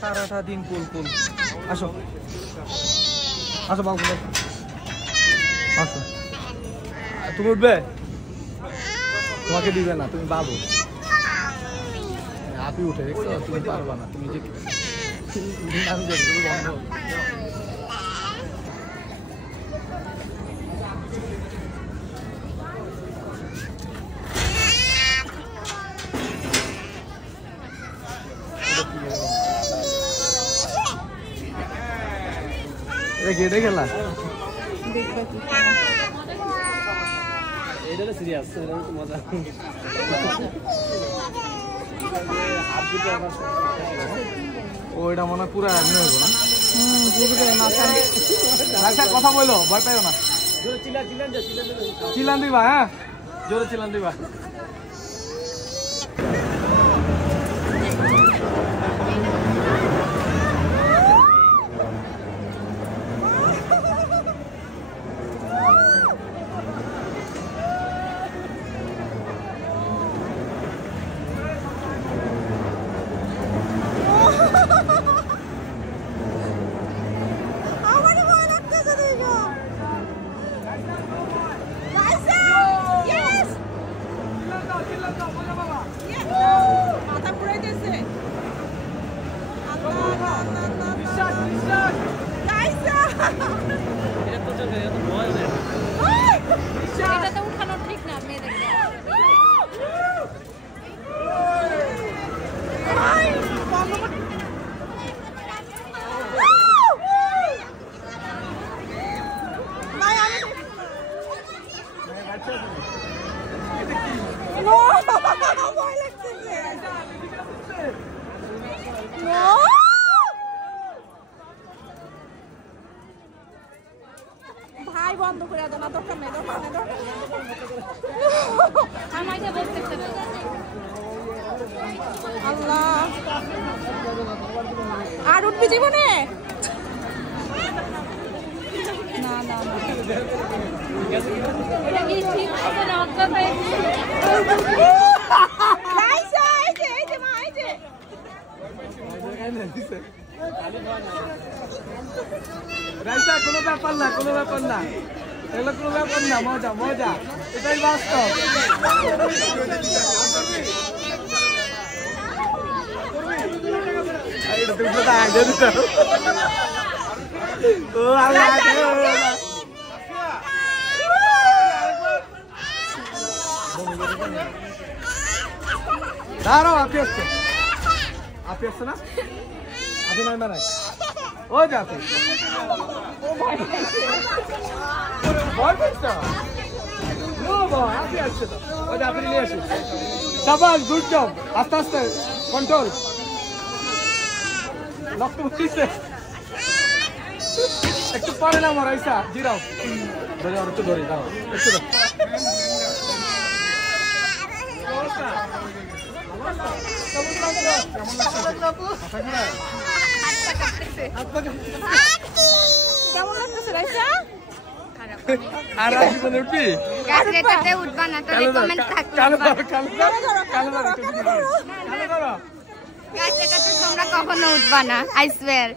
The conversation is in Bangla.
সারাটা দিন পুল পুল। আসো আসো বাবু, আসো। তুমি উঠবে? তোমাকে দিবে না, তুমি বাবু। আপনি উঠে দেখছো, তুমি পারবা না। তুমি যে বন্ধ। গেটে খেলা সিরিয়াস মজা। ওইটা মনে হয় পুরো এমনি হইব না। কথা বললো, ভয় পাইও না। চিল্লান দিবা, হ্যাঁ জোরে চিল্লান দিবা। ভাই বন্ধ করে দাও না, দরকার নেই, দরকার নেই, দরকার নেই। আমাকে বলতে আল্লাহ আর উঠবি জীবনে? না না না, এটা কি ঠিক হবে না? রাইসা কোনো ব্যাপার না, কোনো ব্যাপার না, এগুলো কোনো ব্যাপার না। মজা মজা, এটাই বাস্তব। দাঁড়াও, আপনি আসছে, আপনি আসছে না, আপনি নয় না, ও যাতে আপনি আসছে তো, ওই আপনি নিয়ে আসুন। সাবাস, গুড জব, আস্তে আস্তে কন্ট্রোল। লক্ষ্য উঠিছে একটু পরে না আমার আইসা জিরাও ধরে, আর একটু ধরে দাও, একটু দাও। কেমন লাগতেছে রাইসা? আর জীবনে উঠবি? গাছেটাতে উঠবা না, তবে কমেন্ট থাকবে। গাছেটাতে তোমরা কখনো উঠবা না, আই সোয়্যার।